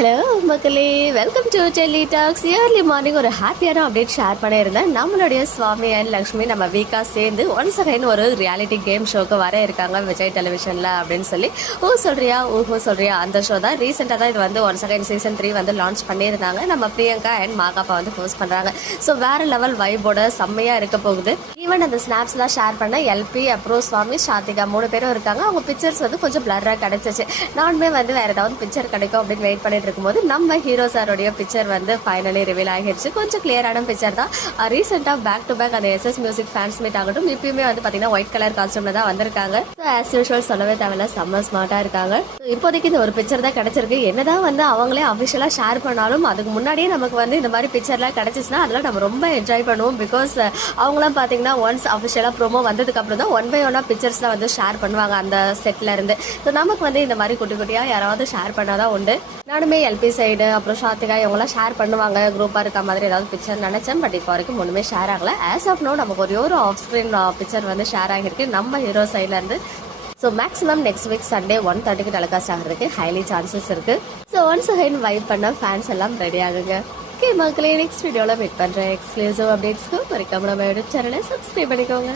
Hello மக்களே, welcome to Delhi talks. Early morning ஒரு ஹாப்பியான அப்டேட் ஷேர் பண்ணியிருந்தேன். நம்மளுடைய சுவாமி அண்ட் லக்ஷ்மி நம்ம வீக்காக சேர்ந்து ஒன்ஸ் அகைன் ஒரு ரியாலிட்டி கேம் ஷோக்கு வர இருக்காங்க விஜய் டெலிவிஷனில் அப்படின்னு சொல்லி ஊஹோ சொல்றியா அந்த ஷோ தான் ரீசெண்டாக தான் இது வந்து ஒன்ஸ் அகைன் சீசன் 3 வந்து லான்ச் பண்ணியிருந்தாங்க. நம்ம பிரியங்கா அண்ட் மாகாப்பா வந்து போஸ்ட் பண்ணுறாங்க. ஸோ வேறு லெவல் வைபோட செம்மையாக இருக்க போகுது. ஈவன் அந்த ஸ்னாப்ஸ்லாம் ஷேர் பண்ண எல்பி அப்புறம் சுவாமி சாத்திகா 3 பேரும் இருக்காங்க. அவங்க பிக்சர்ஸ் வந்து கொஞ்சம் பிளராக கிடச்சிச்சு. நானுமே வந்து வேறு ஏதாவது பிக்சர் கிடைக்கும் அப்படின்னு வெயிட் பண்ணிட்டு இருக்கும்போது நம்ம ஹீரோ சாரோடைய பிக்சர் வந்து ஃபைனலி ரிவீல் ஆகிடுச்சு. கொஞ்சம் கிளியரான பிக்சர் தான். ரீசெண்டாக பேக் டு பேக் அந்த எஸ்எஸ் மியூசிக் ஃபேன்ஸ் மீட் ஆகட்டும் இப்பயுமே வந்து பார்த்தீங்கன்னா ஒயிட் கலர் காஸ்டியூம்ல தான் வந்திருக்காங்க. ஆஸ் யூஷுவல் சொல்லவே தேவையில்ல, செம்ம ஸ்மார்ட்டாக இருக்காங்க. இப்போதைக்கு இந்த ஒரு பிக்சர் தான் கிடைச்சிருக்கு. என்னதான் வந்து அவங்களே அஃபிஷியலாக ஷேர் பண்ணாலும் அதுக்கு முன்னாடியே நமக்கு வந்து இந்த மாதிரி பிக்சர்லாம் கிடைச்சிச்சுன்னா அதெல்லாம் நம்ம ரொம்ப என்ஜாய் பண்ணுவோம். பிகாஸ் அவங்களாம் பார்த்தீங்கன்னா ஒன்ஸ் அஃபிஷியலாக ப்ரோமோ வந்ததுக்கு அப்புறம் தான் 1 by 1 பிக்சர்ஸ்லாம் வந்து ஷேர் பண்ணுவாங்க அந்த செட்ல இருந்து. ஸோ நமக்கு வந்து இந்த மாதிரி குட்டி குட்டியாக யாராவது ஷேர் பண்ணாதான் உண்டு. நானுமே எல்பி சைடு அப்புறம் சாத்திகா இவங்கெல்லாம் ஷேர் பண்ணுவாங்க குரூப்பாக இருக்க மாதிரி ஏதாவது பிக்சர் நினைச்சேன். பட் இப்போ வரைக்கும் ஒன்றுமே ஷேர் ஆகல. ஆஸ் ஆஃப் நோ நமக்கு ஒரு ஆஃப் ஸ்க்ரீன் பிக்சர் வந்து ஷேர் ஆகிருக்கு நம்ம ஹீரோ சைட்லேருந்து. So maximum next week Sunday 1:30 telecast ஆகிறதுக்கு ஹைலி சான்சஸ் இருக்கு. ஸோ ஒன்ஸ் அகைன் வைப் பண்ண ஃபேன்ஸ் எல்லாம் ரெடி ஆகுங்க. ஓகே மக்களே, நெக்ஸ்ட் வீடியோவில் மீட் பண்ணுறேன். எக்ஸ்க்ளூசிவ் அப்டேட்ஸ்க்கு மறக்காம நம்ம யூடியூப் சேனலை சப்ஸ்கிரைப் பண்ணிக்கோங்க.